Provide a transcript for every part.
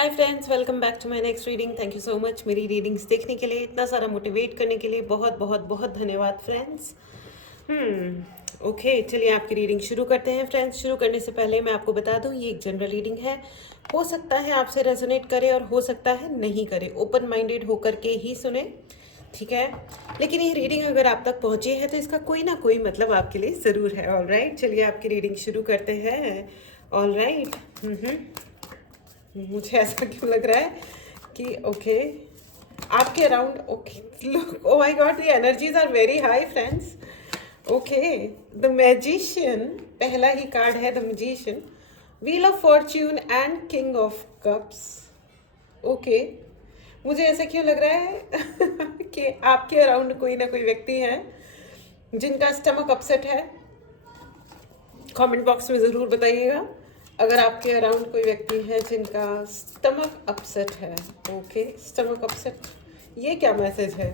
Hi friends, welcome back to my next reading. Thank you so much मेरी readings देखने के लिए, इतना सारा मोटिवेट करने के लिए बहुत बहुत बहुत धन्यवाद फ्रेंड्स। ओके, चलिए आपकी रीडिंग शुरू करते हैं फ्रेंड्स। शुरू करने से पहले मैं आपको बता दूं, ये एक जनरल रीडिंग है। हो सकता है आपसे रेजोनेट करे और हो सकता है नहीं करे। ओपन माइंडेड होकर के ही सुने, ठीक है। लेकिन ये रीडिंग अगर आप तक पहुंची है तो इसका कोई ना कोई मतलब आपके लिए ज़रूर है। ऑल राइट, चलिए आपकी रीडिंग शुरू करते हैं। ऑल राइट, मुझे ऐसा क्यों लग रहा है कि ओके आपके around, okay look, oh my god, the energies are very high friends. Okay, the magician पहला ही कार्ड है, the magician, wheel of fortune and king of cups. Okay, मुझे ऐसा क्यों लग रहा है कि आपके अराउंड कोई ना कोई व्यक्ति है जिनका स्टमक अपसेट है। कमेंट बॉक्स में ज़रूर बताइएगा अगर आपके अराउंड कोई व्यक्ति है जिनका स्टमक अपसेट है। ओके, स्टमक अपसेट, ये क्या मैसेज है?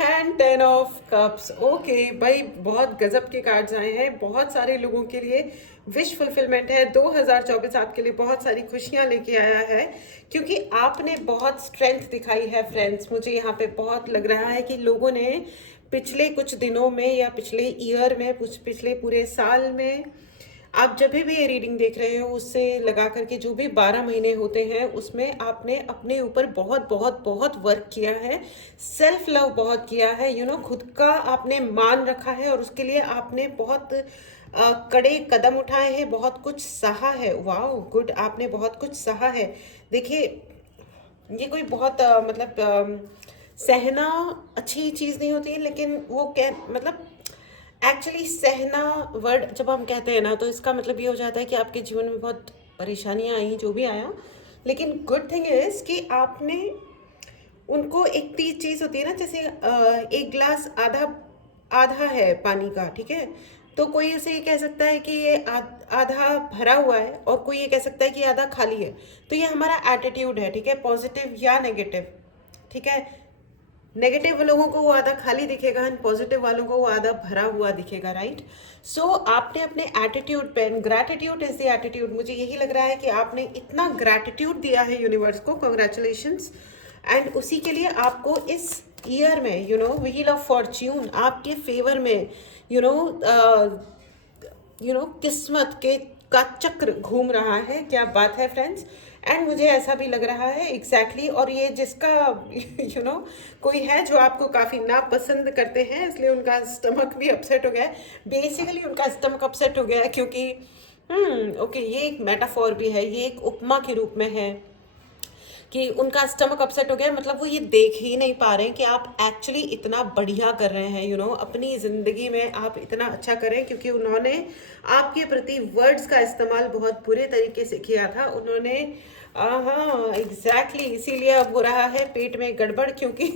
And 10 of cups. ओके भाई, बहुत गजब के कार्ड्स आए हैं। बहुत सारे लोगों के लिए विश फुलफिलमेंट है। 2024 आपके लिए बहुत सारी खुशियां लेके आया है, क्योंकि आपने बहुत स्ट्रेंथ दिखाई है फ्रेंड्स। मुझे यहाँ पे बहुत लग रहा है कि लोगों ने पिछले कुछ दिनों में या पिछले ईयर में, पिछले पूरे साल में, आप जब भी ये रीडिंग देख रहे हो उससे लगा करके जो भी 12 महीने होते हैं उसमें आपने अपने ऊपर बहुत बहुत बहुत वर्क किया है। सेल्फ लव बहुत किया है, खुद का आपने मान रखा है और उसके लिए आपने बहुत कड़े कदम उठाए हैं, बहुत कुछ सहा है। वाओ गुड, आपने बहुत कुछ सहा है। देखिए, ये कोई बहुत सहना अच्छी चीज़ नहीं होती है, लेकिन वो मतलब एक्चुअली सहना वर्ड जब हम कहते हैं ना, तो इसका मतलब ये हो जाता है कि आपके जीवन में बहुत परेशानियां आई, जो भी आया, लेकिन गुड थिंग इज कि आपने उनको, एक चीज़ होती है ना, जैसे एक गिलास आधा आधा है पानी का, ठीक है, तो कोई उसे ये कह सकता है कि ये आधा भरा हुआ है और कोई ये कह सकता है कि आधा खाली है। तो ये हमारा एटीट्यूड है, ठीक है, पॉजिटिव या नेगेटिव, ठीक है। नेगेटिव लोगों को वो आधा खाली दिखेगा एंड पॉजिटिव वालों को वो आधा भरा हुआ दिखेगा, राइट। सो आपने अपने एटीट्यूड पे, ग्रैटिट्यूड इज द एटीट्यूड, मुझे यही लग रहा है कि आपने इतना ग्रैटिट्यूड दिया है यूनिवर्स को। कॉन्ग्रेचुलेशंस। एंड उसी के लिए आपको इस ईयर में व्हील ऑफ फॉर्च्यून आपके फेवर में, यू नो किस्मत के का चक्र घूम रहा है। क्या बात है फ्रेंड्स। एंड मुझे ऐसा भी लग रहा है एग्जैक्टली और ये जिसका कोई है जो आपको काफ़ी नापसंद करते हैं, इसलिए उनका स्टमक भी अपसेट हो गया है। बेसिकली उनका स्टमक अपसेट हो गया है क्योंकि ओके, ये एक मेटाफोर भी है, ये एक उपमा के रूप में है कि उनका स्टमक अपसेट हो गया। मतलब वो ये देख ही नहीं पा रहे हैं कि आप एक्चुअली इतना बढ़िया कर रहे हैं, अपनी ज़िंदगी में आप इतना अच्छा करें, क्योंकि उन्होंने आपके प्रति वर्ड्स का इस्तेमाल बहुत बुरे तरीके से किया था। उन्होंने, हाँ एग्जैक्टली, इसीलिए अब हो रहा है पेट में गड़बड़, क्योंकि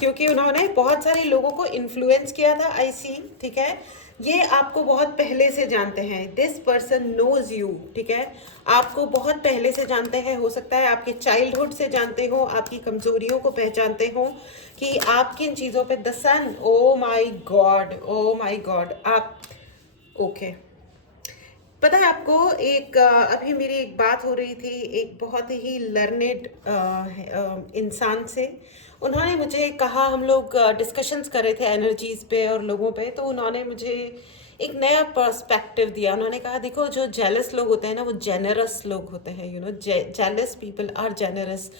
क्योंकि उन्होंने बहुत सारे लोगों को इन्फ्लुएंस किया था, आई सी, ठीक है। ये आपको बहुत पहले से जानते हैं, दिस पर्सन नोज यू, ठीक है, आपको बहुत पहले से जानते हैं। हो सकता है आपके चाइल्डहुड से जानते हो, आपकी कमजोरियों को पहचानते हो कि आप किन चीज़ों पे। The sun, oh my god, oh my god, आप ओके। पता है आपको, एक अभी मेरी एक बात हो रही थी एक बहुत ही लर्नेड इंसान से। उन्होंने मुझे कहा, हम लोग डिस्कशंस कर रहे थे एनर्जीज पे और लोगों पे, तो उन्होंने मुझे एक नया पर्सपेक्टिव दिया। उन्होंने कहा, देखो जो जेलस लोग होते हैं ना, वो जेनरस लोग होते हैं, जेलस पीपल आर जेनरस,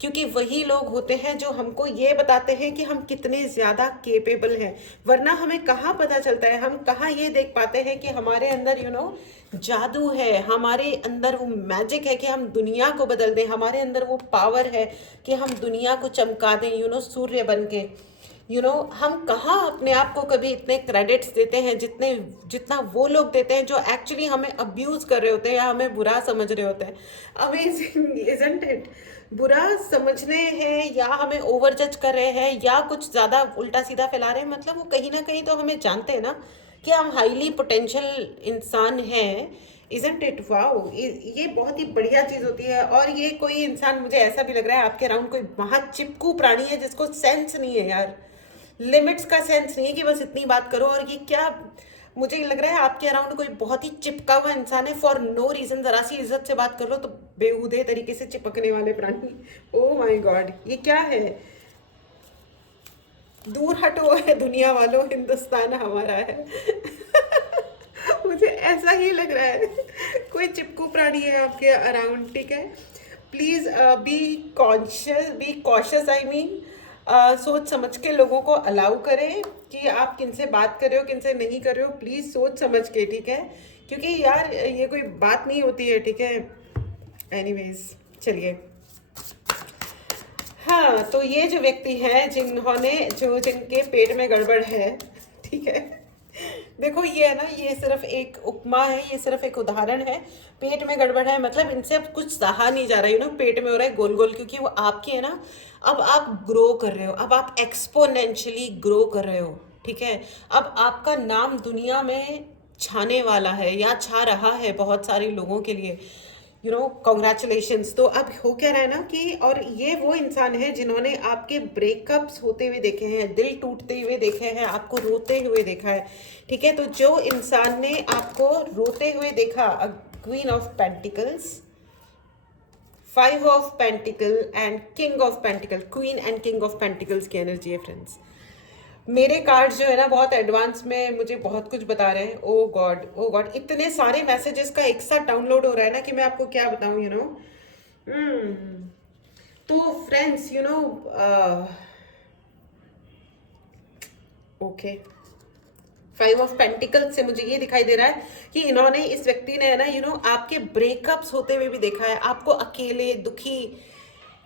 क्योंकि वही लोग होते हैं जो हमको ये बताते हैं कि हम कितने ज़्यादा केपेबल हैं। वरना हमें कहाँ पता चलता है, हम कहाँ ये देख पाते हैं कि हमारे अंदर जादू है, हमारे अंदर वो मैजिक है कि हम दुनिया को बदल दें, हमारे अंदर वो पावर है कि हम दुनिया को चमका दें, सूर्य बन के। हम कहाँ अपने आप को कभी इतने क्रेडिट्स देते हैं जितना वो लोग देते हैं जो एक्चुअली हमें अब्यूज़ कर रहे होते हैं या हमें बुरा समझ रहे होते हैं। Amazing isn't it. बुरा समझने हैं या हमें ओवर जज कर रहे हैं या कुछ ज़्यादा उल्टा सीधा फैला रहे हैं, मतलब वो कहीं ना कहीं तो हमें जानते हैं ना कि हम हाईली पोटेंशियल इंसान हैं। इजंट इट, वाओ, ये बहुत ही बढ़िया चीज़ होती है। और ये कोई इंसान, मुझे ऐसा भी लग रहा है आपके अराउंड कोई महा चिपकू प्राणी है जिसको सेंस नहीं है यार, लिमिट्स का सेंस नहीं है कि बस इतनी बात करो। और ये क्या मुझे लग रहा है आपके अराउंड कोई बहुत ही चिपका हुआ इंसान है, फॉर नो रीजन। जरा सी इज्जत से बात कर लो तो बेहूदे तरीके से चिपकने वाले प्राणी। ओ माय गॉड, ये क्या है? दूर हटो है दुनिया वालों, हिंदुस्तान हमारा है। मुझे ऐसा ही लग रहा है कोई चिपकू प्राणी है आपके अराउंड, ठीक है। Please be conscious, be cautious, I mean सोच समझ के लोगों को अलाउ करें कि आप किनसे बात कर रहे हो, किनसे नहीं कर रहे हो। प्लीज सोच समझ के, ठीक है, क्योंकि यार ये कोई बात नहीं होती है, ठीक है। एनीवेज, चलिए। हाँ, तो ये जो व्यक्ति हैं जिन्होंने जिनके पेट में गड़बड़ है, ठीक है। देखो ये है ना, ये सिर्फ एक उपमा है, ये सिर्फ एक उदाहरण है। पेट में गड़बड़ है मतलब इनसे अब कुछ सहा नहीं जा रहा है, पेट में हो रहा है गोल गोल, क्योंकि वो आपकी है ना। अब आप ग्रो कर रहे हो, अब आप एक्सपोनेंशियली ग्रो कर रहे हो, ठीक है। अब आपका नाम दुनिया में छाने वाला है या छा रहा है बहुत सारे लोगों के लिए, कॉन्ग्रेचुलेशंस। तो अब हो क्या रहा है ना कि, और ये वो इंसान है जिन्होंने आपके ब्रेकअप्स होते हुए देखे हैं, दिल टूटते हुए देखे हैं, आपको रोते हुए देखा है, ठीक है। तो जो इंसान ने आपको रोते हुए देखा, queen of pentacles, 5 of pentacle and king of pentacle, queen and king of pentacles की एनर्जी है फ्रेंड्स। मेरे कार्ड जो है ना बहुत एडवांस में मुझे बहुत कुछ बता रहे हैं। ओ गॉड, ओ गॉड, इतने सारे मैसेजेस का एक साथ डाउनलोड हो रहा है ना कि मैं आपको क्या बताऊं, तो फ्रेंड्स, ओके, 5 ऑफ पेंटिकल्स से मुझे ये दिखाई दे रहा है कि इन्होंने, इस व्यक्ति ने है ना, आपके ब्रेकअप्स होते हुए भी देखा है, आपको अकेले, दुखी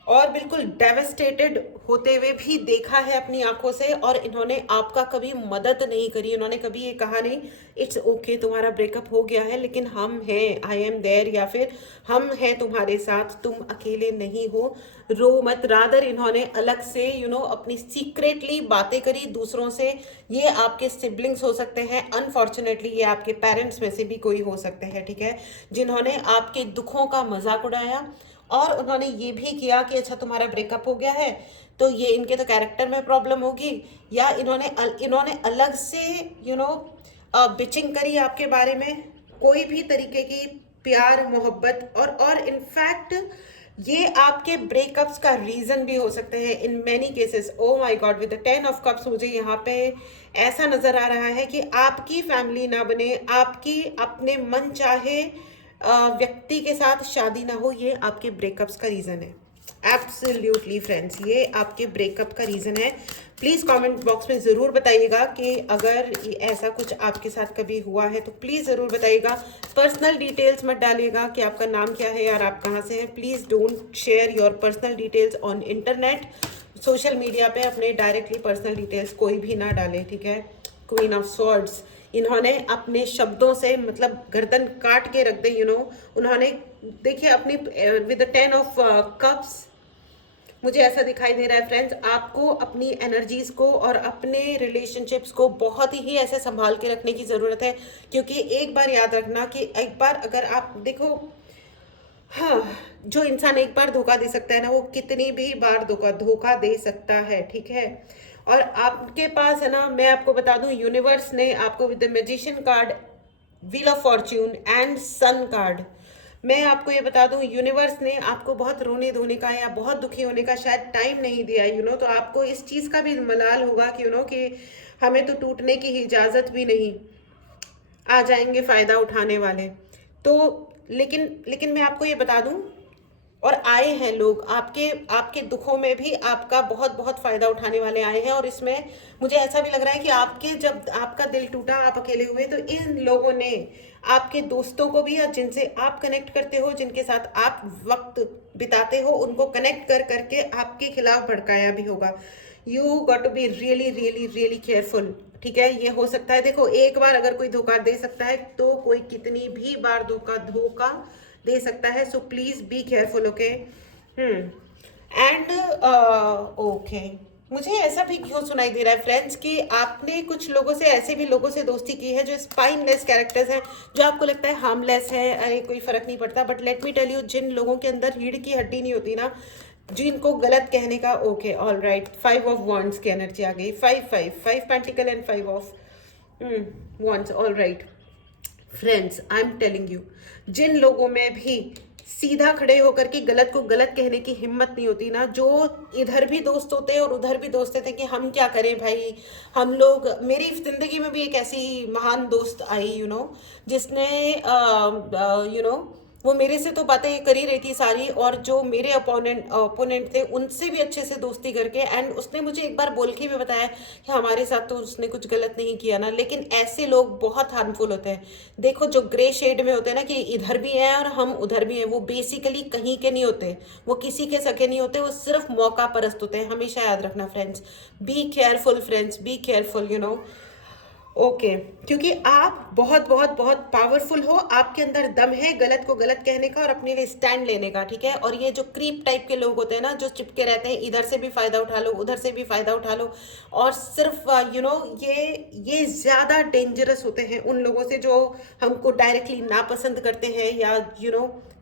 और बिल्कुल डेवस्टेटेड होते हुए भी देखा है अपनी आंखों से। और इन्होंने आपका कभी मदद नहीं करी, इन्होंने कभी ये कहा नहीं इट्स ओके, तुम्हारा ब्रेकअप हो गया है लेकिन हम हैं, आई एम देयर, या फिर हम हैं तुम्हारे साथ, तुम अकेले नहीं हो, रो मत। रादर इन्होंने अलग से अपनी सीक्रेटली बातें करी दूसरों से। ये आपके सिबलिंग्स हो सकते हैं, अनफॉर्चुनेटली ये आपके पेरेंट्स में से भी कोई हो सकते हैं, ठीक है, जिन्होंने आपके दुखों का मजाक उड़ाया। और उन्होंने ये भी किया कि अच्छा तुम्हारा ब्रेकअप हो गया है तो ये इनके तो कैरेक्टर में प्रॉब्लम होगी, या इन्होंने अलग से बिचिंग करी आपके बारे में, कोई भी तरीके की प्यार मोहब्बत। और इनफैक्ट ये आपके ब्रेकअप्स का रीजन भी हो सकते हैं in many cases. O my God, with the 10 of cups मुझे यहाँ पे ऐसा नजर आ रहा है कि आपकी फैमिली ना बने, आपकी अपने मन चाहे व्यक्ति के साथ शादी ना हो, ये आपके ब्रेकअप्स का रीज़न है। एब्सोल्युटली फ्रेंड्स, ये आपके ब्रेकअप का रीज़न है। प्लीज़ कमेंट बॉक्स में ज़रूर बताइएगा कि अगर ऐसा कुछ आपके साथ कभी हुआ है तो प्लीज़ ज़रूर बताइएगा। पर्सनल डिटेल्स मत डालिएगा कि आपका नाम क्या है यार, आप कहाँ से हैं। Please don't share your personal details on internet, social media पे अपने डायरेक्टली पर्सनल डिटेल्स कोई भी ना डाले, ठीक है। क्वीन ऑफ स्वॉर्ड्स, इन्होंने अपने शब्दों से मतलब गर्दन काट के रख दे, उन्होंने देखिए अपनी विद द 10 ऑफ कप्स मुझे ऐसा दिखाई दे रहा है फ्रेंड्स, आपको अपनी एनर्जीज को और अपने रिलेशनशिप्स को बहुत ही ऐसे संभाल के रखने की ज़रूरत है। क्योंकि एक बार याद रखना कि एक बार अगर आप देखो, हाँ, जो इंसान एक बार धोखा दे सकता है ना, वो कितनी भी बार धोखा दे सकता है, ठीक है। और आपके पास है ना, मैं आपको बता दूं, यूनिवर्स ने आपको with the magician card, wheel of fortune and sun card, मैं आपको ये बता दूं, यूनिवर्स ने आपको बहुत रोने धोने का या बहुत दुखी होने का शायद टाइम नहीं दिया, तो आपको इस चीज़ का भी मलाल होगा कि कि हमें तो टूटने की इजाज़त भी नहीं, आ जाएंगे फ़ायदा उठाने वाले। तो लेकिन मैं आपको ये बता दूं, और आए हैं लोग आपके दुखों में भी आपका बहुत बहुत फायदा उठाने वाले आए हैं। और इसमें मुझे ऐसा भी लग रहा है कि आपके जब आपका दिल टूटा, आप अकेले हुए, तो इन लोगों ने आपके दोस्तों को भी, या जिनसे आप कनेक्ट करते हो, जिनके साथ आप वक्त बिताते हो, उनको कनेक्ट कर करके आपके खिलाफ भड़काया भी होगा। You got to be really really really careful, ठीक है। ये हो सकता है, देखो एक बार अगर कोई धोखा दे सकता है तो कोई कितनी भी बार धोखा दे सकता है। So please be careful, okay. And okay, मुझे ऐसा भी क्यों सुनाई दे रहा है फ्रेंड्स कि आपने कुछ लोगों से, ऐसे भी लोगों से दोस्ती की है जो स्पाइनलेस कैरेक्टर्स हैं, जो आपको लगता है हार्मलेस है, अरे कोई फर्क नहीं पड़ता। But let me tell you, जिन लोगों के अंदर रीढ़ की हड्डी नहीं होती ना, जिनको गलत कहने का, okay all right, 5 of wands की एनर्जी आ गई, 5 pentacle and 5 of wands, all right friends, I am telling you, जिन लोगों में भी सीधा खड़े होकर के गलत को गलत कहने की हिम्मत नहीं होती ना, जो इधर भी दोस्त होते हैं और उधर भी दोस्त होते हैं कि हम क्या करें भाई, हम लोग, मेरी जिंदगी में भी एक ऐसी महान दोस्त आई, जिसने वो मेरे से तो बातें कर ही रही थी सारी, और जो मेरे ओपोनेंट थे उनसे भी अच्छे से दोस्ती करके, एंड उसने मुझे एक बार बोल के भी बताया कि हमारे साथ तो उसने कुछ गलत नहीं किया ना, लेकिन ऐसे लोग बहुत हार्मफुल होते हैं। देखो, जो ग्रे शेड में होते हैं ना, कि इधर भी हैं और हम उधर भी हैं, वो बेसिकली कहीं के नहीं होते, वो किसी के सके नहीं होते, वो सिर्फ मौका परस्त होते हैं। हमेशा याद रखना friends, be careful friends, be careful, okay क्योंकि आप बहुत बहुत बहुत पावरफुल हो, आपके अंदर दम है गलत को गलत कहने का और अपने लिए स्टैंड लेने का, ठीक है। और ये जो क्रीप टाइप के लोग होते हैं ना, जो चिपके रहते हैं, इधर से भी फायदा उठा लो, उधर से भी फायदा उठा लो, और सिर्फ ये ज़्यादा डेंजरस होते हैं उन लोगों से जो हमको डायरेक्टली नापसंद करते हैं, या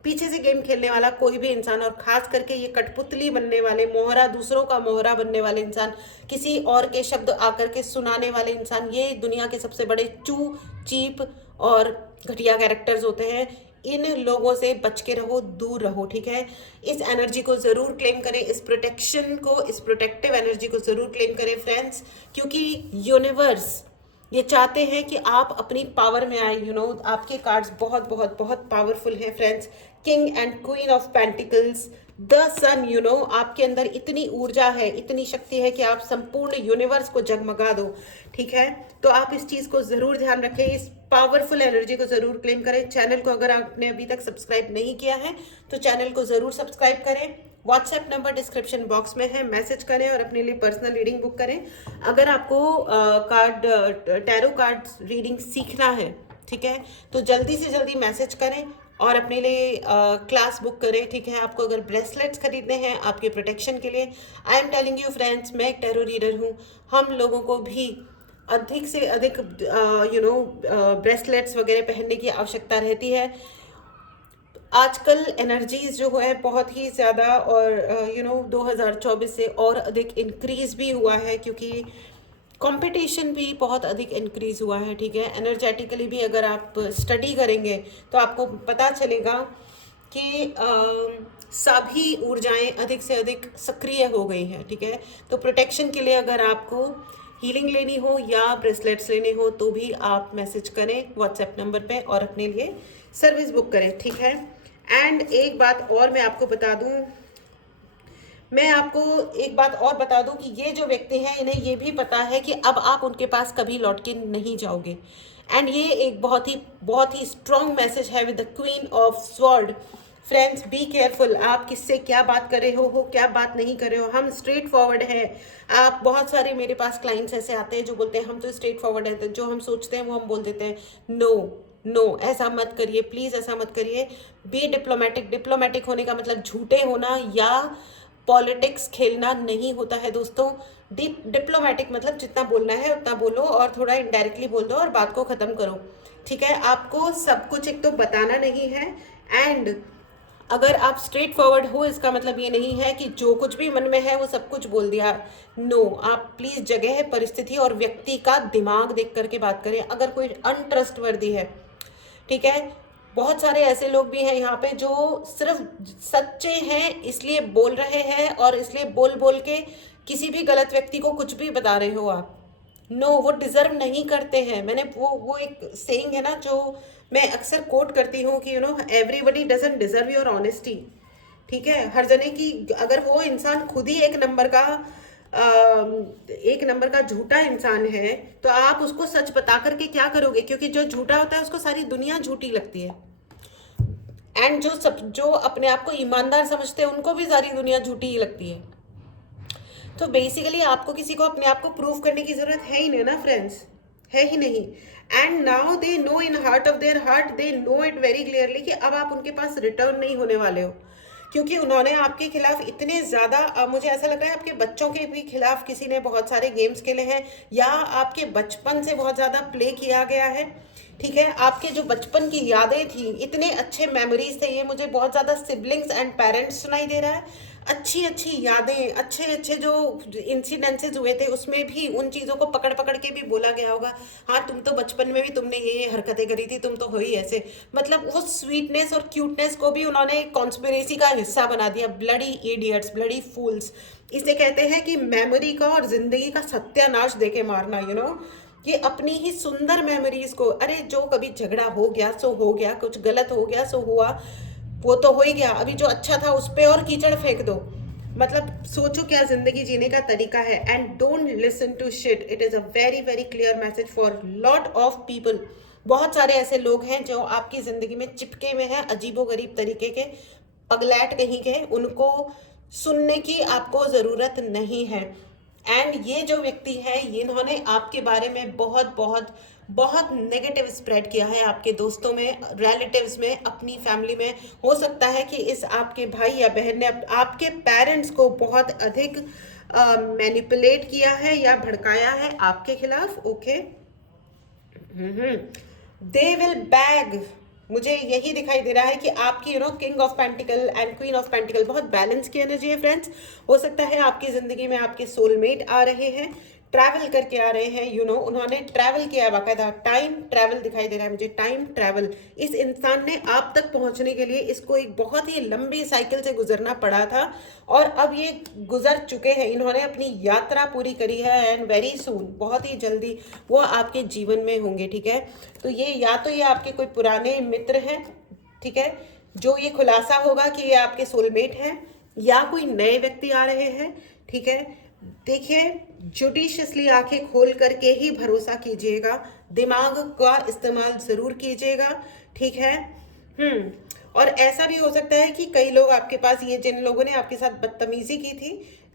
पीछे से गेम खेलने वाला कोई भी इंसान, और खास करके ये कठपुतली बनने वाले, मोहरा, दूसरों का मोहरा बनने वाले इंसान, किसी और के शब्द आकर के सुनाने वाले इंसान, ये दुनिया के सबसे बड़े चीप और घटिया कैरेक्टर्स होते हैं। इन लोगों से बच के रहो, दूर रहो, ठीक है। इस एनर्जी को ज़रूर क्लेम करें, इस प्रोटेक्शन को, इस प्रोटेक्टिव एनर्जी को ज़रूर क्लेम करें फ्रेंड्स, क्योंकि यूनिवर्स ये चाहते हैं कि आप अपनी पावर में आए, आपके कार्ड्स बहुत बहुत बहुत पावरफुल हैं friends. King and queen of pentacles, the sun, आपके अंदर इतनी ऊर्जा है, इतनी शक्ति है कि आप संपूर्ण यूनिवर्स को जगमगा दो, ठीक है। तो आप इस चीज़ को ज़रूर ध्यान रखें, इस पावरफुल एनर्जी को ज़रूर क्लेम करें। चैनल को अगर आपने अभी तक सब्सक्राइब नहीं किया है तो चैनल को ज़रूर सब्सक्राइब करें। व्हाट्सएप नंबर डिस्क्रिप्शन बॉक्स में है, मैसेज करें और अपने लिए पर्सनल रीडिंग बुक करें। अगर आपको टैरो कार्ड रीडिंग सीखना है, ठीक है, तो जल्दी से जल्दी मैसेज करें और अपने लिए क्लास बुक करें, ठीक है। आपको अगर ब्रेसलेट्स खरीदने हैं आपके प्रोटेक्शन के लिए, आई एम टेलिंग यू फ्रेंड्स, मैं एक टैरो रीडर हूँ, हम लोगों को भी अधिक से अधिक ब्रेसलेट्स वगैरह पहनने की आवश्यकता रहती है। आजकल एनर्जीज जो है बहुत ही ज़्यादा, और 2024 से और अधिक इंक्रीज भी हुआ है, क्योंकि कंपटीशन भी बहुत अधिक इंक्रीज हुआ है, ठीक है। एनर्जेटिकली भी अगर आप स्टडी करेंगे तो आपको पता चलेगा कि सभी ऊर्जाएं अधिक से अधिक सक्रिय हो गई हैं, ठीक है। तो प्रोटेक्शन के लिए अगर आपको हीलिंग लेनी हो या ब्रेसलेट्स लेने हो तो भी आप मैसेज करें व्हाट्सएप नंबर पे और अपने लिए सर्विस बुक करें, ठीक है। एंड एक बात और मैं आपको बता दूं कि ये जो व्यक्ति हैं, इन्हें ये भी पता है कि अब आप उनके पास कभी लौट के नहीं जाओगे। एंड ये एक बहुत ही स्ट्रॉन्ग मैसेज है with the queen of sword. Friends, be careful, आप किससे क्या बात कर रहे हो क्या बात नहीं कर रहे हो। हम स्ट्रेट फॉरवर्ड है। आप, बहुत सारे मेरे पास क्लाइंट्स ऐसे आते हैं जो बोलते हैं हम तो स्ट्रेट फॉरवर्ड है, जो हम सोचते हैं वो हम बोल देते हैं। नो, ऐसा मत करिए प्लीज़, ऐसा मत करिए। बी डिप्लोमेटिक होने का मतलब झूठे होना या पॉलिटिक्स खेलना नहीं होता है दोस्तों। डिप्लोमेटिक मतलब जितना बोलना है उतना बोलो और थोड़ा इनडायरेक्टली बोल दो और बात को ख़त्म करो, ठीक है। आपको सब कुछ एक तो बताना नहीं है, एंड अगर आप स्ट्रेट फॉरवर्ड हो इसका मतलब ये नहीं है कि जो कुछ भी मन में है वो सब कुछ बोल दिया। नो, आप प्लीज़ जगह, परिस्थिति और व्यक्ति का दिमाग देख करके बात करें अगर कोई अनट्रस्टवर्दी है, ठीक है। बहुत सारे ऐसे लोग भी हैं यहाँ पे जो सिर्फ सच्चे हैं इसलिए बोल रहे हैं, और इसलिए बोल बोल के किसी भी गलत व्यक्ति को कुछ भी बता रहे हो आप। नो, वो डिज़र्व नहीं करते हैं। मैंने वो एक सेइंग है ना जो मैं अक्सर कोट करती हूँ कि everybody doesn't deserve your honesty, ठीक है। हर जने की, अगर वो इंसान खुद ही एक नंबर का झूठा इंसान है तो आप उसको सच बता करके क्या करोगे, क्योंकि जो झूठा होता है उसको सारी दुनिया झूठी लगती है, एंड जो अपने आप को ईमानदार समझते हैं उनको भी सारी दुनिया झूठी ही लगती है। तो बेसिकली आपको किसी को अपने आप को प्रूव करने की जरूरत है ही नहीं ना फ्रेंड्स, है ही नहीं। And now they know in heart of their heart, they know it very clearly कि अब आप उनके पास रिटर्न नहीं होने वाले हो, क्योंकि उन्होंने आपके खिलाफ इतने ज़्यादा, मुझे ऐसा लग रहा है आपके बच्चों के भी खिलाफ किसी ने बहुत सारे गेम्स खेले हैं, या आपके बचपन से बहुत ज़्यादा प्ले किया गया है, ठीक है। आपके जो बचपन की यादें थी, इतने अच्छे मेमोरीज थे, ये मुझे बहुत ज़्यादा सिबलिंग्स एंड पेरेंट्स सुनाई दे रहा है। अच्छी अच्छी यादें, अच्छे अच्छे जो इंसिडेंसेस हुए थे, उसमें भी उन चीज़ों को पकड़ पकड़ के भी बोला गया होगा, हाँ तुम तो बचपन में भी तुमने ये हरकतें करी थी, तुम तो हो ही ऐसे। मतलब वो स्वीटनेस और क्यूटनेस को भी उन्होंने कॉन्स्पिरेसी का हिस्सा बना दिया। ब्लडी इडियट्स, ब्लडी फूल्स। इसे कहते हैं कि मेमोरी का और जिंदगी का सत्यानाश देके मारना, ये अपनी ही सुंदर मेमोरीज को, अरे जो कभी झगड़ा हो गया सो हो गया, कुछ गलत हो गया सो हुआ, वो तो हो ही गया, अभी जो अच्छा था उस पे और कीचड़ फेंक दो। मतलब सोचो क्या जिंदगी जीने का तरीका है। And don't listen to shit, it is a very very clear message for lot of people. बहुत सारे ऐसे लोग हैं जो आपकी जिंदगी में चिपके हुए हैं, अजीबोगरीब तरीके के, पगलैट कहीं के, उनको सुनने की आपको जरूरत नहीं है। एंड ये जो व्यक्ति है, इन्होंने आपके बारे में बहुत बहुत बहुत नेगेटिव स्प्रेड किया है आपके दोस्तों में, रिलेटिव्स में, अपनी फैमिली में। हो सकता है कि इस आपके भाई या बहन ने आपके पेरेंट्स को बहुत अधिक मैनिपुलेट किया है या भड़काया है आपके खिलाफ। Okay, they will bag. मुझे यही दिखाई दे रहा है कि आपकी king of pentacle and queen of pentacle बहुत बैलेंस की एनर्जी है फ्रेंड्स। हो सकता है आपकी जिंदगी में आपके सोलमेट आ रहे हैं, ट्रैवल करके आ रहे हैं, उन्होंने ट्रैवल किया है बाकायदा। टाइम ट्रैवल दिखाई दे रहा है मुझे, टाइम ट्रैवल। इस इंसान ने आप तक पहुंचने के लिए इसको एक बहुत ही लंबी साइकिल से गुजरना पड़ा था, और अब ये गुजर चुके हैं, इन्होंने अपनी यात्रा पूरी करी है। एंड वेरी सून, बहुत ही जल्दी वो आपके जीवन में होंगे। ठीक है, तो ये आपके कोई पुराने मित्र हैं, ठीक है, जो ये खुलासा होगा कि ये आपके सोलमेट हैं, या कोई नए व्यक्ति आ रहे हैं। ठीक है, देखिए जुडिशियसली आंखें खोल करके ही भरोसा कीजिएगा, दिमाग का इस्तेमाल जरूर कीजिएगा। ठीक है। और ऐसा भी हो सकता है कि कई लोग आपके पास, ये जिन लोगों ने आपके साथ बदतमीजी की थी,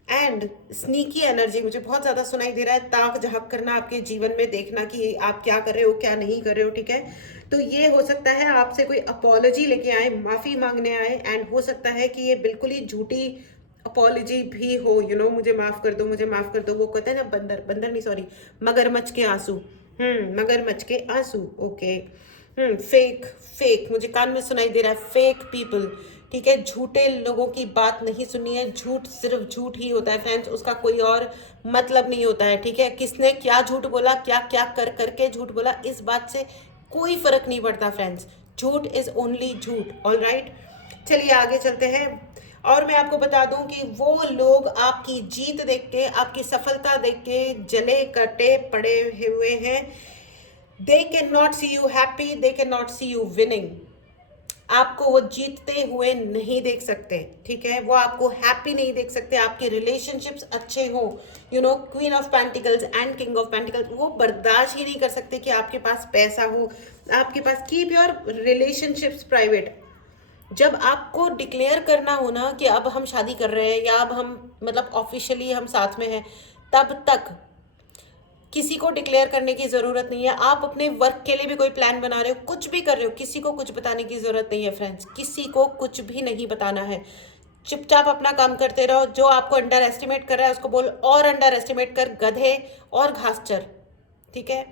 एंड स्नीकी एनर्जी मुझे बहुत ज्यादा सुनाई दे रहा है, ताक झाक करना आपके जीवन में, देखना कि आप क्या कर रहे हो क्या नहीं कर रहे हो। ठीक है, तो ये हो सकता है आपसे कोई अपॉलॉजी लेके आए, माफी मांगने आए, एंड हो सकता है कि ये बिल्कुल ही झूठी अपॉलॉजी भी हो, मुझे माफ कर दो, मुझे माफ कर दो। वो कहते हैं ना, बंदर बंदर नहीं, सॉरी, मगरमच्छ के आंसू। मगरमच्छ के आंसू। ओके। फेक फेक मुझे कान में सुनाई दे रहा है, फेक पीपल। ठीक है, झूठे लोगों की बात नहीं सुननी है। झूठ सिर्फ झूठ ही होता है फ्रेंड्स, उसका कोई और मतलब नहीं होता है। ठीक है, किसने क्या झूठ बोला, क्या क्या कर करके झूठ बोला, इस बात से कोई फर्क नहीं पड़ता फ्रेंड्स। झूठ इज ओनली झूठ। ऑल राइट, चलिए आगे चलते हैं। और मैं आपको बता दूं कि वो लोग आपकी जीत देख के, आपकी सफलता देख के जले कटे पड़े हुए हैं। They can not see you happy, they can not see you winning. आपको वो जीतते हुए नहीं देख सकते। ठीक है, वो आपको हैप्पी नहीं देख सकते। आपके रिलेशनशिप्स अच्छे हो, queen of pentacles and king of pentacles, वो बर्दाश्त ही नहीं कर सकते कि आपके पास पैसा हो, आपके पास। Keep your relationships private. जब आपको डिक्लेयर करना हो ना कि अब हम शादी कर रहे हैं, या अब हम मतलब ऑफिशियली हम साथ में हैं, तब तक किसी को डिक्लेयर करने की ज़रूरत नहीं है। आप अपने वर्क के लिए भी कोई प्लान बना रहे हो, कुछ भी कर रहे हो, किसी को कुछ बताने की ज़रूरत नहीं है फ्रेंड्स। किसी को कुछ भी नहीं बताना है। चुपचाप अपना काम करते रहो। जो आपको अंडर एस्टिमेट कर रहा है उसको बोल और अंडर एस्टिमेट कर, गधे और घासचर। ठीक है,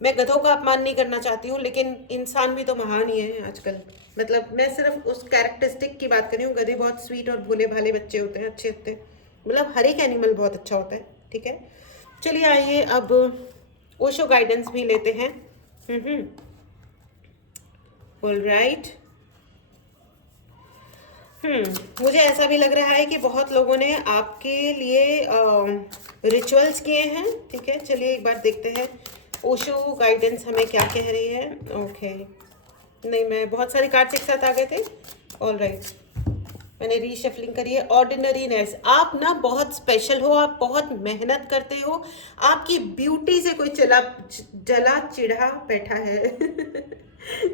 मैं गधों का अपमान नहीं करना चाहती हूँ, लेकिन इंसान भी तो महान ही है आजकल। मतलब मैं सिर्फ उस कैरेक्टरिस्टिक की बात कर रही हूँ। गधे बहुत स्वीट और भोले भाले बच्चे होते हैं, अच्छे होते हैं, मतलब हर एक एनिमल बहुत अच्छा होता है। ठीक है, चलिए आइए अब ओशो गाइडेंस भी लेते हैं। All right. मुझे ऐसा भी लग रहा है कि बहुत लोगों ने आपके लिए रिचुअल्स किए हैं। ठीक है, चलिए एक बार देखते हैं ओशो गाइडेंस हमें क्या कह रही है। ओके, नहीं, मैं बहुत सारे कार्ड्स एक साथ आ गए थे। ऑल राइट, मैंने रीशफलिंग करी है। ऑर्डिनरीनेस, आप ना बहुत स्पेशल हो, आप बहुत मेहनत करते हो, आपकी ब्यूटी से कोई जला चिढ़ा बैठा है।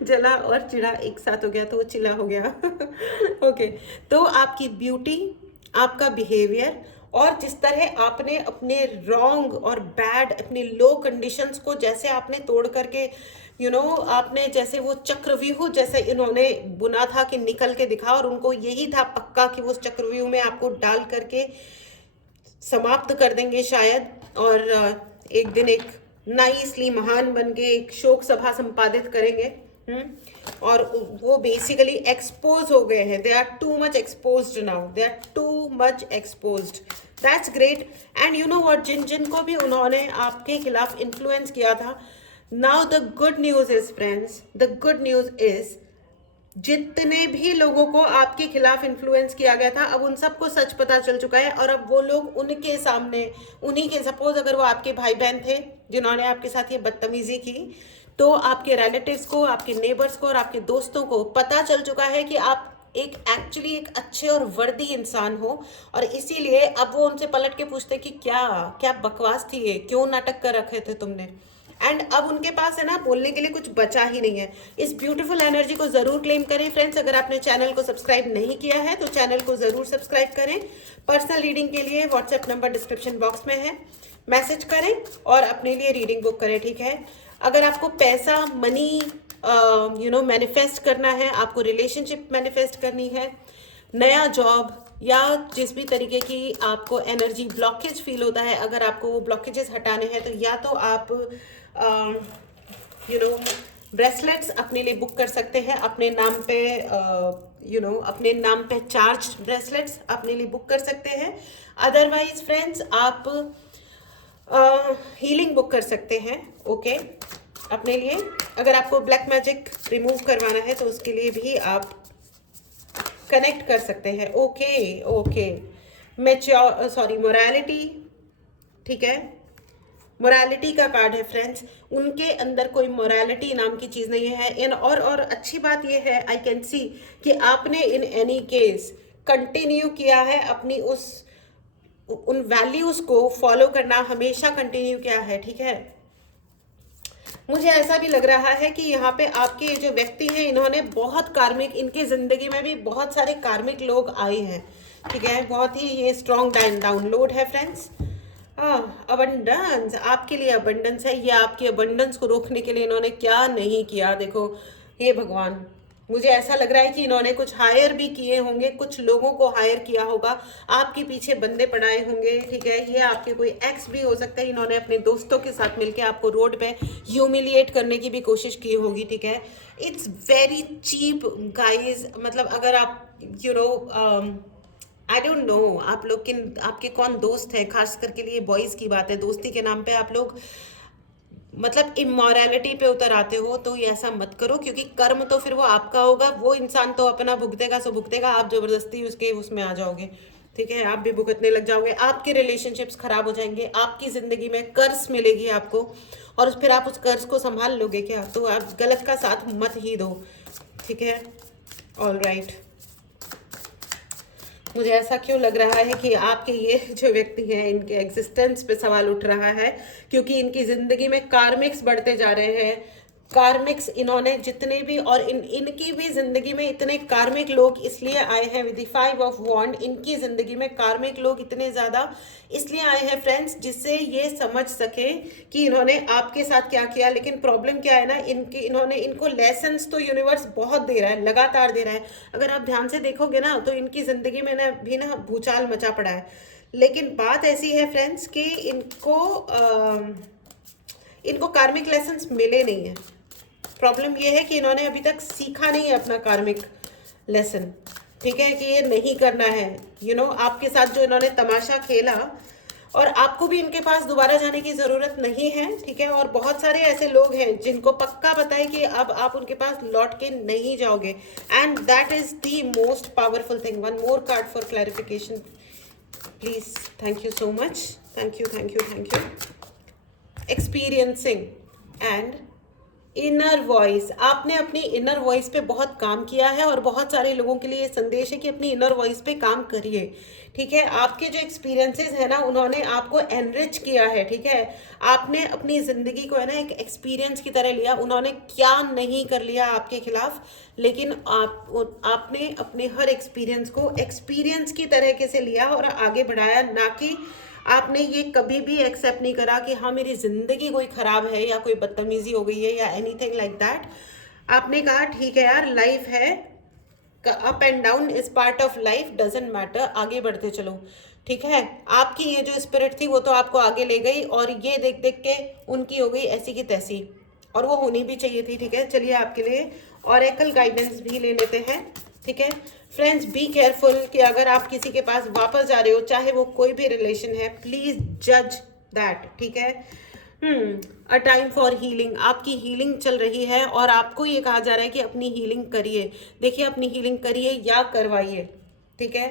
जला और चिढ़ा एक साथ हो गया तो वो चिल्ला हो गया। ओके, तो आपकी ब्यूटी, आपका बिहेवियर, और जिस तरह आपने अपने रॉन्ग और बैड, अपने लो कंडीशंस को जैसे आपने तोड़ करके, आपने जैसे वो चक्रव्यूह जैसे इन्होंने बुना था कि निकल के दिखा, और उनको यही था पक्का कि वो चक्रव्यूह में आपको डाल करके समाप्त कर देंगे शायद, और एक दिन एक नाइसली महान बन के एक शोक सभा संपादित करेंगे। और वो बेसिकली एक्सपोज हो गए हैं, they are too much exposed now, they are too much exposed. That's great. And you know what, जिन जिन को भी उन्होंने आपके खिलाफ इन्फ्लुएंस किया था, now the good news is friends, the good news is जितने भी लोगों को आपके खिलाफ इन्फ्लुएंस किया गया था, अब उन सबको सच पता चल चुका है। और अब वो लोग उनके सामने, उन्हीं के, सपोज अगर वो आपके भाई बहन थे जिन्होंने आपके साथ ये बदतमीजी की, तो आपके रिलेटिव्स को, आपके नेबर्स को और आपके दोस्तों को पता चल चुका है कि आप एक एक्चुअली एक अच्छे और वर्दी इंसान हो। और इसीलिए अब वो उनसे पलट के पूछते कि क्या क्या बकवास थी ये, क्यों नाटक कर रखे थे तुमने। एंड अब उनके पास है ना बोलने के लिए कुछ बचा ही नहीं है। इस ब्यूटीफुल एनर्जी को जरूर क्लेम करें फ्रेंड्स। अगर आपने चैनल को सब्सक्राइब नहीं किया है तो चैनल को जरूर सब्सक्राइब करें। पर्सनल रीडिंग के लिए व्हाट्सएप नंबर डिस्क्रिप्शन बॉक्स में है, मैसेज करें और अपने लिए रीडिंग बुक करें, ठीक है। अगर आपको पैसा, मनी मैनिफेस्ट करना है, आपको रिलेशनशिप मैनिफेस्ट करनी है, नया जॉब, या जिस भी तरीके की आपको एनर्जी ब्लॉकेज फील होता है, अगर आपको वो ब्लॉकेजेस हटाने हैं, तो या तो आप ब्रेसलेट्स अपने लिए बुक कर सकते हैं अपने नाम पे, अपने नाम पे चार्ज ब्रेसलेट्स अपने लिए बुक कर सकते हैं। अदरवाइज फ्रेंड्स आप हीलिंग बुक कर सकते हैं, ओके, अपने लिए। अगर आपको ब्लैक मैजिक रिमूव करवाना है तो उसके लिए भी आप कनेक्ट कर सकते हैं, ओके। मोरालिटी, ठीक है, मोरालिटी का कार्ड है फ्रेंड्स। उनके अंदर कोई मोरालिटी नाम की चीज़ नहीं है। और अच्छी बात यह है, आई कैन सी कि आपने इन एनी केस कंटिन्यू किया है अपनी उन वैल्यूज़ को फॉलो करना, हमेशा कंटिन्यू किया है, ठीक है। मुझे ऐसा भी लग रहा है कि यहाँ पे आपके जो व्यक्ति हैं, इन्होंने बहुत कार्मिक, इनकी जिंदगी में भी बहुत सारे कार्मिक लोग आए हैं, ठीक है। बहुत ही ये स्ट्रॉन्ग डाउनलोड है फ्रेंड्स। अबंडेंस, आपके लिए अबंडेंस है। ये आपकी अबंडेंस को रोकने के लिए इन्होंने क्या नहीं किया, देखो। हे भगवान, मुझे ऐसा लग रहा है कि इन्होंने कुछ हायर भी किए होंगे, कुछ लोगों को हायर किया होगा, आपके पीछे बंदे पड़ाए होंगे, ठीक है। ये आपके कोई एक्स भी हो सकता है, इन्होंने अपने दोस्तों के साथ मिलकर आपको रोड पे ह्यूमिलिएट करने की भी कोशिश की होगी, ठीक है। It's very cheap guys. मतलब अगर आप आई डोंट नो आप लोग आपके कौन दोस्त हैं, खास करके लिए बॉयज़ की बात है, दोस्ती के नाम पे आप लोग मतलब इमोरलिटी पे उतर आते हो, तो ये ऐसा मत करो, क्योंकि कर्म तो फिर वो आपका होगा। वो इंसान तो अपना भुगतेगा सो भुगतेगा, आप जबरदस्ती उसके उसमें आ जाओगे, ठीक है। आप भी भुगतने लग जाओगे, आपके रिलेशनशिप्स खराब हो जाएंगे, आपकी जिंदगी में कर्ज मिलेगी आपको, और फिर आप उस कर्ज को संभाल लोगे क्या? तो आप गलत का साथ मत ही दो, ठीक है। All right. मुझे ऐसा क्यों लग रहा है कि आपके ये जो व्यक्ति हैं, इनके एग्जिस्टेंस पे सवाल उठ रहा है, क्योंकि इनकी ज़िंदगी में कार्मिक्स बढ़ते जा रहे हैं। कार्मिक्स इन्होंने जितने भी, और इनकी भी ज़िंदगी में इतने कार्मिक लोग इसलिए आए हैं विद द 5 ऑफ वॉन्ड। इनकी ज़िंदगी में कार्मिक लोग इतने ज़्यादा इसलिए आए हैं फ्रेंड्स, जिससे ये समझ सके कि इन्होंने आपके साथ क्या किया। लेकिन प्रॉब्लम क्या है ना, इनको लेसन्स तो यूनिवर्स बहुत दे रहा है, लगातार दे रहा है। अगर आप ध्यान से देखोगे ना, तो इनकी ज़िंदगी में ना भी ना भूचाल मचा पड़ा है। लेकिन बात ऐसी है फ्रेंड्स कि इनको कार्मिक लेसन्स मिले नहीं है। प्रॉब्लम ये है कि इन्होंने अभी तक सीखा नहीं है अपना कार्मिक लेसन, ठीक है, कि ये नहीं करना है। आपके साथ जो इन्होंने तमाशा खेला, और आपको भी इनके पास दोबारा जाने की ज़रूरत नहीं है, ठीक है। और बहुत सारे ऐसे लोग हैं जिनको पक्का पता है कि अब आप उनके पास लौट के नहीं जाओगे, and that is the most powerful thing. One more card for clarification please. Thank you so much, thank you. Experiencing and inner voice. आपने अपनी इनर वॉइस पे बहुत काम किया है, और बहुत सारे लोगों के लिए ये संदेश है कि अपनी इनर वॉइस पे काम करिए, ठीक है। आपके जो एक्सपीरियंसेस है ना, उन्होंने आपको एनरिच किया है, ठीक है। आपने अपनी ज़िंदगी को है ना एक एक्सपीरियंस की तरह लिया। उन्होंने क्या नहीं कर लिया आपके खिलाफ, लेकिन आपने अपने हर एक्सपीरियंस को एक्सपीरियंस की तरीके से लिया और आगे बढ़ाया, ना कि आपने ये कभी भी एक्सेप्ट नहीं करा कि हाँ मेरी ज़िंदगी कोई ख़राब है या कोई बदतमीज़ी हो गई है या एनीथिंग लाइक दैट। आपने कहा ठीक है यार, लाइफ है, up and down is part of life, doesn't matter, आगे बढ़ते चलो, ठीक है। आपकी ये जो स्पिरिट थी वो तो आपको आगे ले गई, और ये देख देख के उनकी हो गई ऐसी की तैसी, और वो होनी भी चाहिए थी, ठीक है। चलिए आपके लिए ऑरेकल गाइडेंस भी ले लेते हैं, ठीक है। फ्रेंड्स, बी केयरफुल कि अगर आप किसी के पास वापस जा रहे हो, चाहे वो कोई भी रिलेशन है, प्लीज जज दैट, ठीक है। अ टाइम फॉर हीलिंग, आपकी हीलिंग चल रही है और आपको ये कहा जा रहा है कि अपनी हीलिंग करिए। देखिए, अपनी हीलिंग करिए या करवाइए, ठीक है।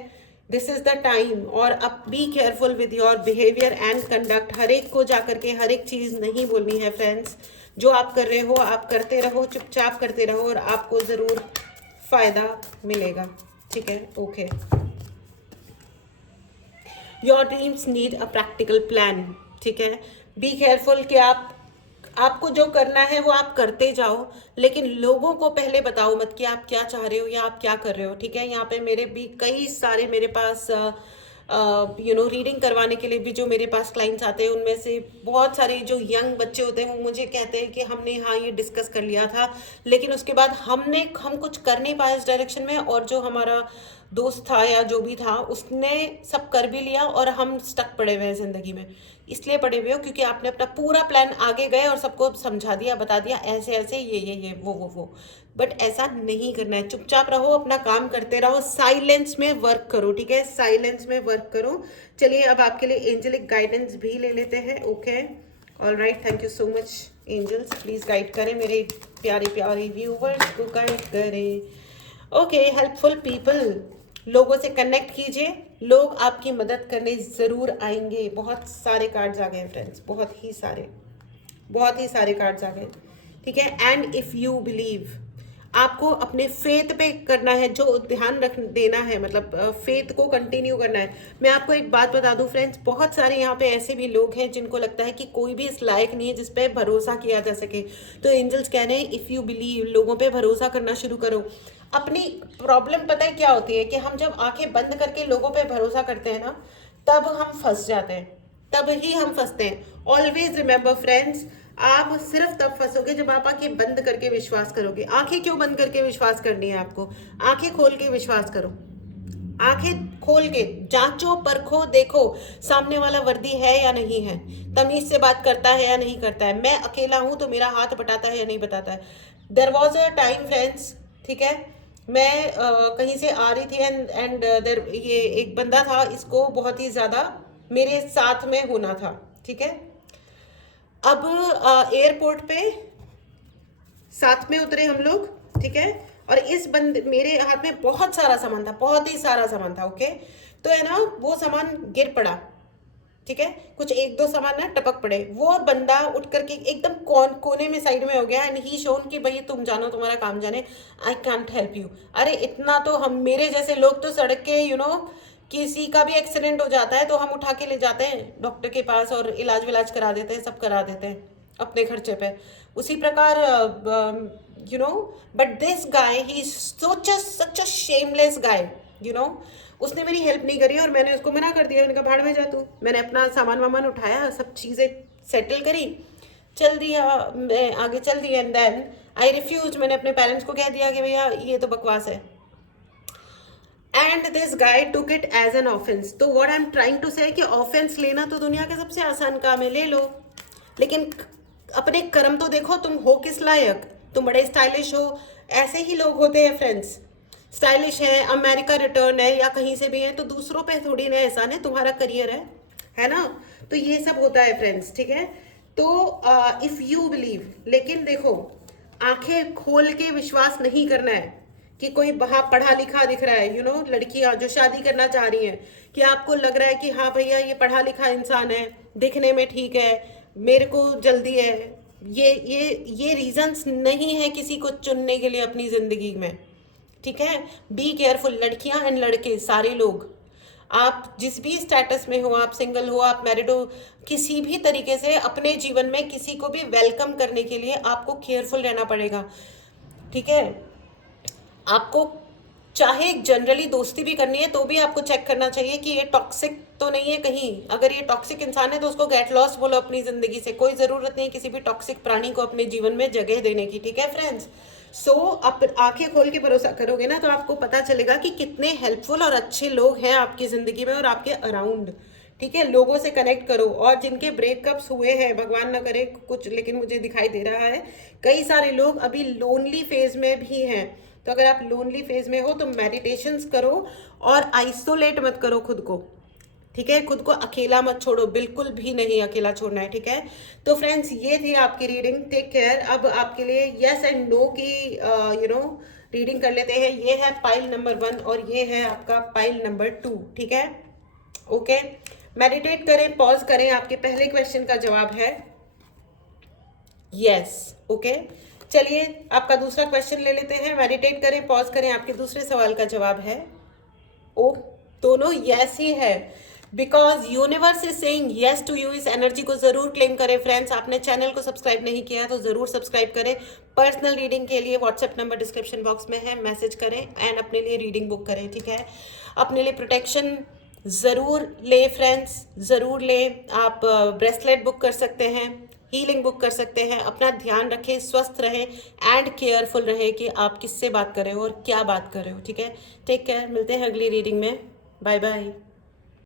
This is the time. और अब be careful with your behaviour and conduct. हर एक को जाकर के हर एक चीज नहीं बोलनी है फ्रेंड्स। जो आप कर रहे हो आप करते रहो, चुपचाप करते रहो, और आपको जरूर फायदा मिलेगा, ठीक है। Okay, your dreams need a practical plan, ठीक है। बी केयरफुल कि आपको जो करना है वो आप करते जाओ, लेकिन लोगों को पहले बताओ मत कि आप क्या चाह रहे हो या आप क्या कर रहे हो, ठीक है। यहाँ पे मेरे भी कई सारे मेरे पास रीडिंग करवाने के लिए भी जो मेरे पास क्लाइंट्स आते हैं, उनमें से बहुत सारे जो यंग बच्चे होते हैं वो मुझे कहते हैं कि हमने हाँ ये डिस्कस कर लिया था, लेकिन उसके बाद हम कुछ कर नहीं पाए इस डायरेक्शन में, और जो हमारा दोस्त था या जो भी था उसने सब कर भी लिया और हम स्टक पड़े हुए हैं ज़िंदगी में। इसलिए पड़े हुए हो क्योंकि आपने अपना पूरा प्लान आगे गए और सबको समझा दिया, बता दिया ऐसे ऐसे ये वो। बट ऐसा नहीं करना है, चुपचाप रहो, अपना काम करते रहो, साइलेंस में वर्क करो, ठीक है। साइलेंस में वर्क करो। चलिए अब आपके लिए एंजलिक गाइडेंस भी ले लेते हैं। Okay, all right, thank you so much angels. Please guide करें मेरे प्यारे प्यारे व्यूवर्स को, गाइड करें। ओके, हेल्पफुल पीपल, लोगों से कनेक्ट कीजिए, लोग आपकी मदद करने ज़रूर आएंगे। बहुत सारे कार्ड्स आ गए हैं फ्रेंड्स, बहुत ही सारे कार्ड्स आ गए, ठीक है। एंड इफ़ यू बिलीव, आपको अपने फेथ पे करना है, जो ध्यान रख देना है, मतलब फेथ को कंटिन्यू करना है। मैं आपको एक बात बता दूं फ्रेंड्स, बहुत सारे यहाँ पे ऐसे भी लोग हैं जिनको लगता है कि कोई भी इस लायक नहीं है जिस पे भरोसा किया जा सके। तो एंजल्स कह रहे हैं इफ़ यू बिलीव, लोगों पे भरोसा करना शुरू करो। अपनी प्रॉब्लम पता है क्या होती है कि हम जब आंखें बंद करके लोगों पे भरोसा करते हैं ना, तब हम फंस जाते हैं, तब ही हम फंसते हैं। ऑलवेज रिमेंबर फ्रेंड्स, आप सिर्फ तब फंसोगे जब आप आंखें बंद करके विश्वास करोगे। आंखें क्यों बंद करके विश्वास करनी है आपको? आंखें खोल के विश्वास करो, आंखें खोल के जांचो, परखो, देखो सामने वाला वर्दी है या नहीं है, तमीज से बात करता है या नहीं करता है, मैं अकेला हूं तो मेरा हाथ बटाता है या नहीं बताता है। There was a time friends, ठीक है, मैं कहीं से आ रही थी एंड देर ये एक बंदा था, इसको बहुत ही ज्यादा मेरे साथ में होना था, ठीक है। अब एयरपोर्ट पे साथ में उतरे हम लोग, ठीक है, और इस बंदे, मेरे हाथ में बहुत सारा सामान था, बहुत ही सारा सामान था, ओके। तो है ना, वो सामान गिर पड़ा, ठीक है, कुछ एक दो सामान ना टपक पड़े। वो बंदा उठ करके एकदम कोने में साइड में हो गया एंड ही शोन कि भाई तुम जानो, तुम्हारा काम जाने, आई कांट हेल्प यू। अरे इतना तो हम, मेरे जैसे लोग तो सड़क के किसी का भी एक्सीडेंट हो जाता है तो हम उठा के ले जाते हैं डॉक्टर के पास और इलाज विलाज करा देते हैं, सब करा देते हैं अपने खर्चे पे। उसी प्रकार but this guy, he is such a shameless guy, उसने मेरी हेल्प नहीं करी और मैंने उसको मना कर दिया। मैंने कहा भाड़ में जा तू। मैंने अपना सामान वामान उठाया, सब चीज़ें सेटल करी, चल दिया, मैं आगे चल दी। एंड देन आई रिफ्यूज, मैंने अपने पेरेंट्स को कह दिया कि भैया ये तो बकवास है। And this guy took it as an offence. तो what I am trying to say कि ऑफेंस लेना तो दुनिया का सबसे आसान काम है, ले लो, लेकिन अपने कर्म तो देखो, तुम हो किस लायक। तुम बड़े स्टाइलिश हो, ऐसे ही लोग होते हैं फ्रेंड्स, स्टाइलिश है, अमेरिका रिटर्न है या कहीं से भी है, तो दूसरों पे थोड़ी ना एहसान है, तुम्हारा करियर है ना। तो ये सब होता है फ्रेंड्स, ठीक है। तो इफ यू बिलीव, लेकिन देखो आंखें खोल के विश्वास नहीं करना है कि कोई वहां पढ़ा लिखा दिख रहा है, लड़कियां जो शादी करना चाह रही हैं, कि आपको लग रहा है कि हाँ भैया ये पढ़ा लिखा इंसान है, दिखने में ठीक है, मेरे को जल्दी है, ये रीजंस नहीं है किसी को चुनने के लिए अपनी जिंदगी में, ठीक है। बी केयरफुल, लड़कियां एंड लड़के, सारे लोग, आप जिस भी स्टेटस में हो, आप सिंगल हो, आप मैरिड हो, किसी भी तरीके से अपने जीवन में किसी को भी वेलकम करने के लिए आपको केयरफुल रहना पड़ेगा, ठीक है। आपको चाहे जनरली दोस्ती भी करनी है तो भी आपको चेक करना चाहिए कि ये टॉक्सिक तो नहीं है कहीं। अगर ये टॉक्सिक इंसान है तो उसको गेट लॉस्ट बोलो अपनी जिंदगी से। कोई जरूरत नहीं है किसी भी टॉक्सिक प्राणी को अपने जीवन में जगह देने की, ठीक है फ्रेंड्स। सो आप आंखें खोल के भरोसा करोगे ना तो आपको पता चलेगा कि कितने हेल्पफुल और अच्छे लोग हैं आपकी ज़िंदगी में और आपके अराउंड। ठीक है, लोगों से कनेक्ट करो। और जिनके ब्रेकअप्स हुए हैं, भगवान ना करे कुछ, लेकिन मुझे दिखाई दे रहा है कई सारे लोग अभी लोनली फेज में भी हैं। तो अगर आप लोनली फेज में हो तो मेडिटेशंस करो और आइसोलेट मत करो खुद को। ठीक है, खुद को अकेला मत छोड़ो, बिल्कुल भी नहीं अकेला छोड़ना है। ठीक है, तो फ्रेंड्स ये थी आपकी रीडिंग। Take care. अब आपके लिए यस एंड नो की रीडिंग कर लेते हैं। ये है पाइल नंबर 1 और ये है आपका पाइल नंबर 2। ठीक है, ओके। मेडिटेट करें, पॉज करें। आपके पहले क्वेश्चन का जवाब है यस। ओके, चलिए आपका दूसरा क्वेश्चन ले लेते हैं। मेडिटेट करें, पॉज करें। आपके दूसरे सवाल का जवाब है ओ, दोनों यस ही है। Because universe is saying yes to you. इस एनर्जी को जरूर क्लेम करें फ्रेंड्स। आपने चैनल को सब्सक्राइब नहीं किया है तो जरूर सब्सक्राइब करें। पर्सनल रीडिंग के लिए व्हाट्सएप नंबर डिस्क्रिप्शन बॉक्स में है, मैसेज करें एंड अपने लिए रीडिंग बुक करें। ठीक है, अपने लिए प्रोटेक्शन ज़रूर ले फ्रेंड्स, ज़रूर ले। आप ब्रेसलेट बुक कर सकते हैं, हीलिंग बुक कर सकते हैं। अपना ध्यान रखें, स्वस्थ रहें एंड केयरफुल रहें कि आप किससे बात कर रहे हो और क्या बात कर रहे हो। ठीक है, टेक केयर। मिलते हैं अगली रीडिंग में। Bye bye.